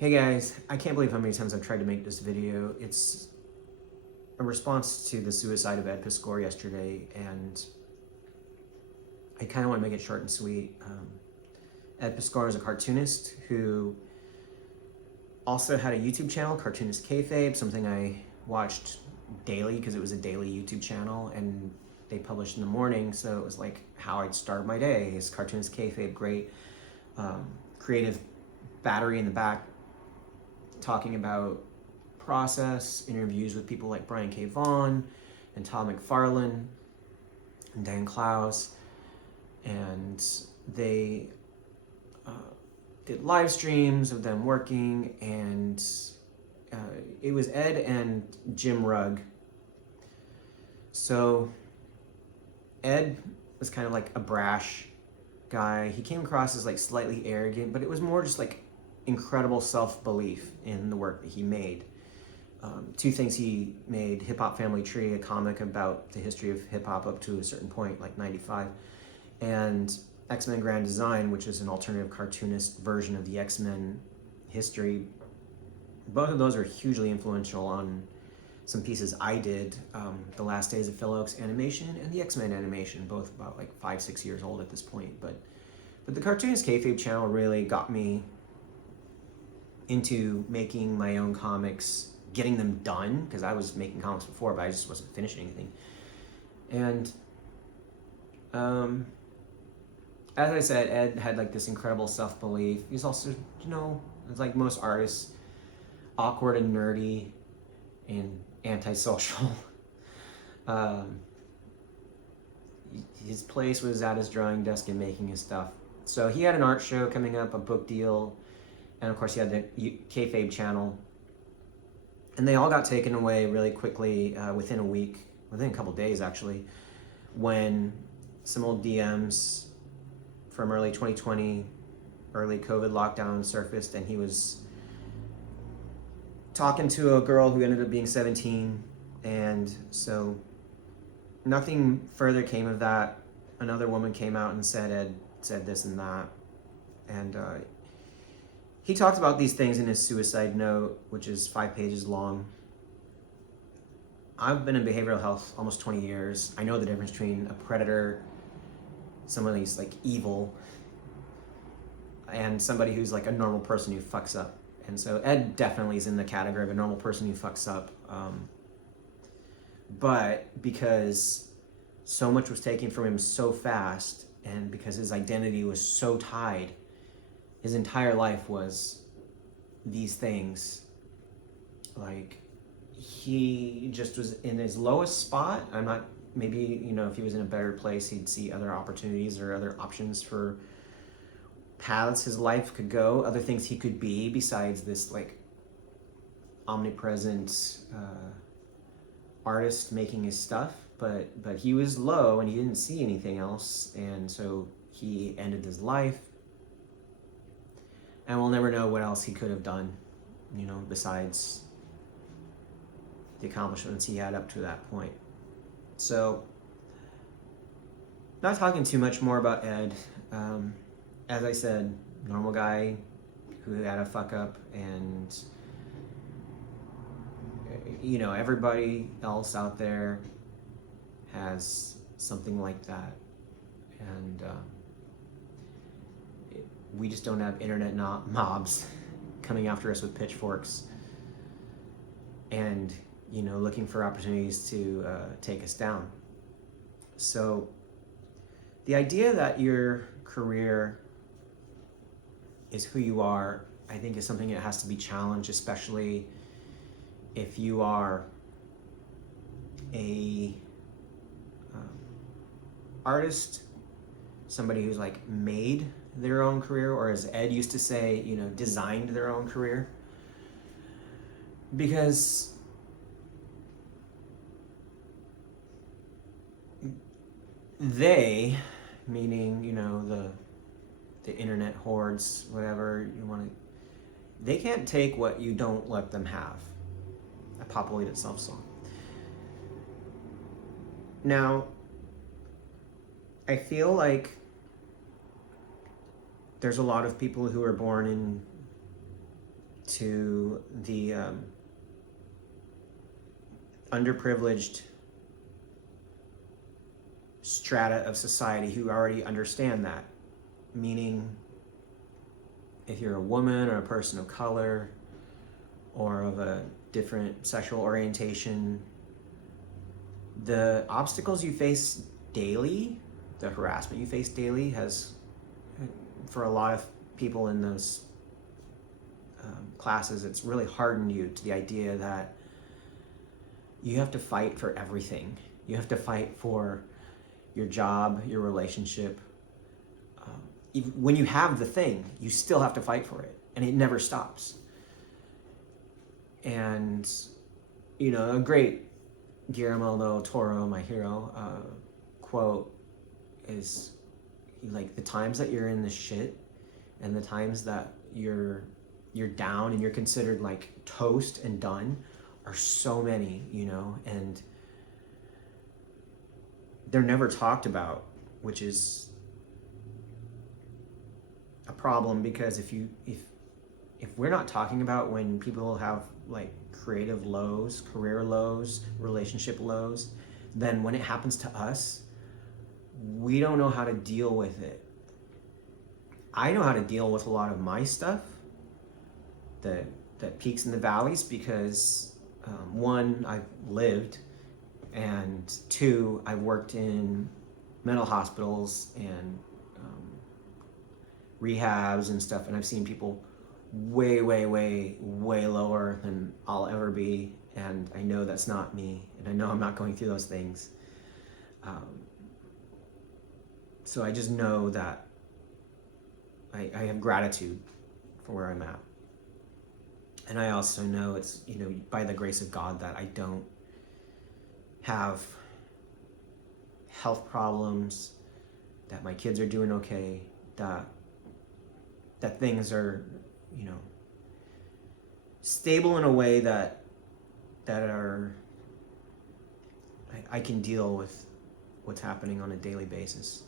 Hey guys, I can't believe how many times I've tried to make this video. It's a response to the suicide of Ed Piskor yesterday, and I kind of want to make it short and sweet. Ed Piskor is a cartoonist who also had a YouTube channel, Cartoonist Kayfabe, something I watched daily because it was a daily YouTube channel, and they published in the morning, so it was like how I'd start my day. Is Cartoonist Kayfabe great? Creative battery in the back, talking about process, interviews with people like Brian K. Vaughan and Todd McFarlane and Dan Klaus, and they did live streams of them working, and it was Ed and Jim Rugg. So Ed was kind of like a brash guy. He came across as like slightly arrogant, but it was more just like incredible self-belief in the work that he made. Two things he made: Hip Hop Family Tree, a comic about the history of hip hop up to a certain point, like 95, and X-Men Grand Design, which is an alternative cartoonist version of the X-Men history. Both of those are hugely influential on some pieces I did, The Last Days of Phil Oak's animation and the X-Men animation, both about like 5-6 years old at this point. But the Cartoonist Kayfabe channel really got me into making my own comics, getting them done, because I was making comics before, but I just wasn't finishing anything. And as I said, Ed had like this incredible self-belief. He's also, it's like most artists, awkward and nerdy and antisocial. His place was at his drawing desk and making his stuff. So he had an art show coming up, a book deal, and of course he had the Kayfabe channel. And they all got taken away really quickly within a week, within a couple days actually, when some old DMs from early 2020, early COVID lockdown surfaced, and he was talking to a girl who ended up being 17, and so nothing further came of that. Another woman came out and said Ed said this and that, and he talked about these things in his suicide note, which is 5 pages long. I've been in behavioral health almost 20 years. I know the difference between a predator, somebody who's like evil, and somebody who's like a normal person who fucks up. And so Ed definitely is in the category of a normal person who fucks up. But because so much was taken from him so fast, and because his identity was so tied, his entire life was these things. Like, he just was in his lowest spot. Maybe, if he was in a better place, he'd see other opportunities or other options for paths his life could go, other things he could be besides this like omnipresent artist making his stuff. But he was low and he didn't see anything else, and so he ended his life. And we'll never know what else he could have done, besides the accomplishments he had up to that point. So, not talking too much more about Ed. As I said, normal guy who had a fuck up, and everybody else out there has something like that, and we just don't have internet mobs coming after us with pitchforks and looking for opportunities to take us down. So the idea that your career is who you are, I think, is something that has to be challenged, especially if you are a artist, somebody who's like made their own career, or as Ed used to say, designed their own career. Because they, meaning, the internet hordes, whatever you want to, they can't take what you don't let them have. A populated self-song. Now, I feel like there's a lot of people who are born in to the underprivileged strata of society who already understand that. Meaning, if you're a woman or a person of color or of a different sexual orientation, the obstacles you face daily, the harassment you face daily has, for a lot of people in those classes, it's really hardened you to the idea that you have to fight for everything. You have to fight for your job, your relationship. Even when you have the thing, you still have to fight for it, and it never stops. And, you know, a great Guillermo del Toro, my hero, quote is like, the times that you're in the shit and the times that you're down and you're considered like toast and done are so many, you know, and they're never talked about, which is a problem, because if we're not talking about when people have like creative lows, career lows, relationship lows, then when it happens to us, we don't know how to deal with it. I know how to deal with a lot of my stuff, the peaks and the valleys, because one, I've lived, and two, I've worked in mental hospitals and rehabs and stuff, and I've seen people way lower than I'll ever be, and I know that's not me, and I know I'm not going through those things. So I just know that I have gratitude for where I'm at. And I also know it's, you know, by the grace of God that I don't have health problems, that my kids are doing okay, that things are, you know, stable in a way that are, I can deal with what's happening on a daily basis.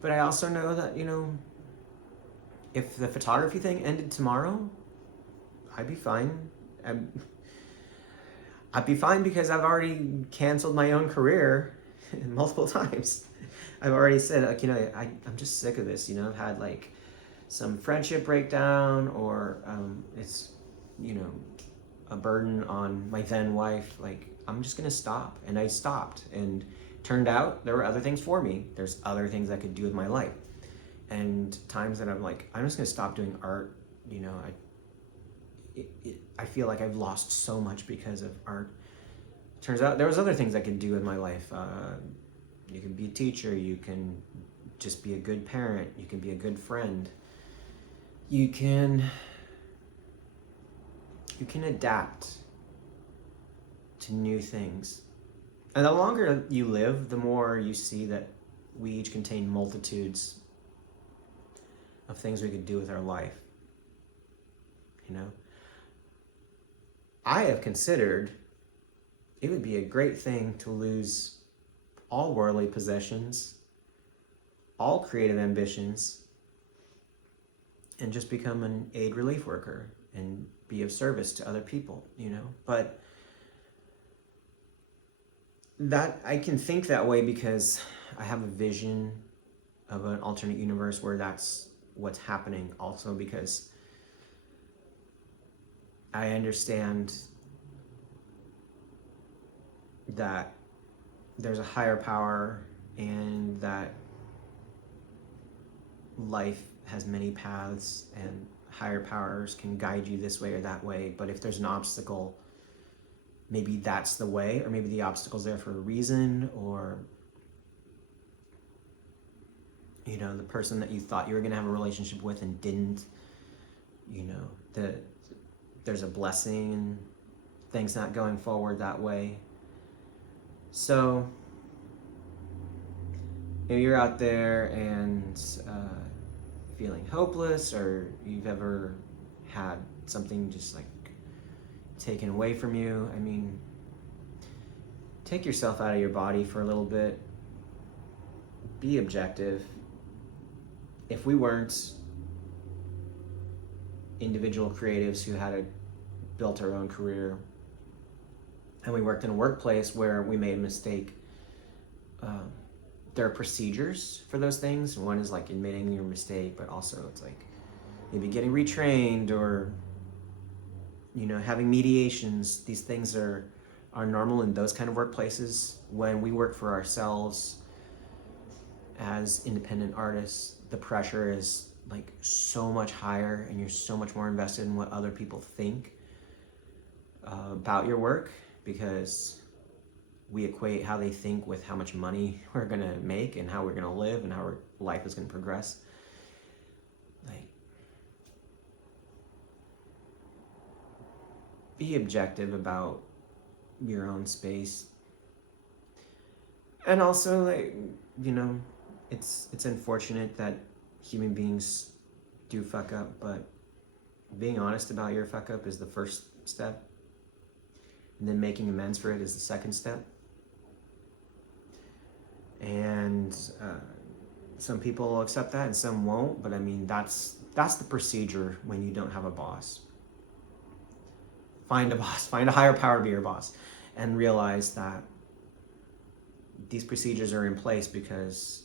But I also know that, you know, if the photography thing ended tomorrow, I'd be fine. I'd be fine because I've already canceled my own career multiple times. I've already said, like, you know, I'm just sick of this. You know, I've had like some friendship breakdown, or it's, you know, a burden on my then wife. Like, I'm just gonna stop. And I stopped, and turned out there were other things for me. There's other things I could do with my life. And times that I'm like, I'm just gonna stop doing art. You know, I feel like I've lost so much because of art. Turns out there was other things I could do in my life. You can be a teacher, you can just be a good parent, you can be a good friend. You can adapt to new things. And the longer you live, the more you see that we each contain multitudes of things we could do with our life. You know? I have considered it would be a great thing to lose all worldly possessions, all creative ambitions, and just become an aid relief worker and be of service to other people, you know? But that I can think that way because I have a vision of an alternate universe where that's what's happening, also because I understand that there's a higher power and that life has many paths and higher powers can guide you this way or that way. But if there's an obstacle, maybe that's the way, or maybe the obstacle's there for a reason, or, you know, the person that you thought you were going to have a relationship with and didn't, you know, there's a blessing in things not going forward that way. So if you're out there and feeling hopeless, or you've ever had something just like taken away from you, I mean, take yourself out of your body for a little bit. Be objective. If we weren't individual creatives who had built our own career. And we worked in a workplace where we made a mistake. There are procedures for those things. One is like admitting your mistake, but also it's like maybe getting retrained or, having mediations. These things are normal in those kind of workplaces. When we work for ourselves as independent artists, the pressure is like so much higher, and you're so much more invested in what other people think about your work, because we equate how they think with how much money we're gonna make and how we're gonna live and how our life is gonna progress. Like, be objective about your own space. And also, like, it's unfortunate that human beings do fuck up, but being honest about your fuck up is the first step, and then making amends for it is the second step. And some people will accept that and some won't, but I mean, that's the procedure when you don't have a boss. Find a boss, find a higher power to be your boss, and realize that these procedures are in place because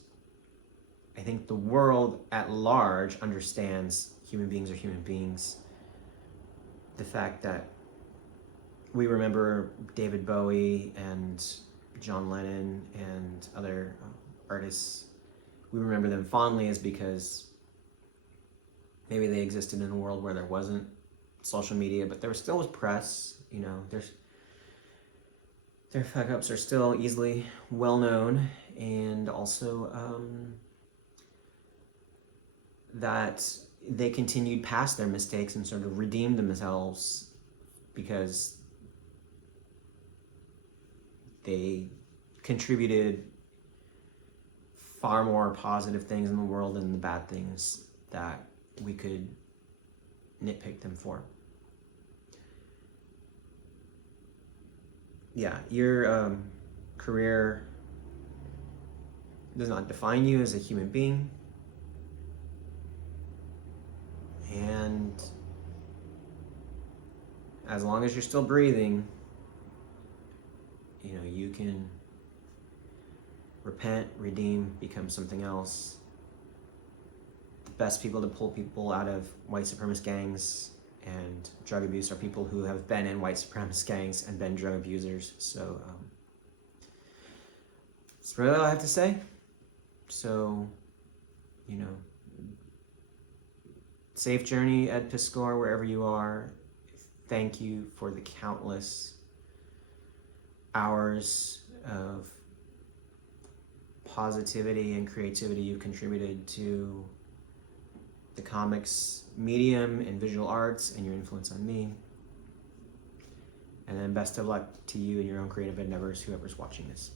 I think the world at large understands human beings are human beings. The fact that we remember David Bowie and John Lennon and other artists, we remember them fondly is because maybe they existed in a world where there wasn't social media, but there still was press. Their fuck ups are still easily well known, and also that they continued past their mistakes and sort of redeemed themselves because they contributed far more positive things in the world than the bad things that we could nitpick them for. Yeah, your career does not define you as a human being. And as long as you're still breathing, you can repent, redeem, become something else. The best people to pull people out of white supremacist gangs and drug abuse are people who have been in white supremacist gangs and been drug abusers. So that's really all I have to say. So, safe journey, Ed Piskor, wherever you are. Thank you for the countless hours of positivity and creativity you've contributed to the comics medium and visual arts and your influence on me. And then best of luck to you in your own creative endeavors, whoever's watching this.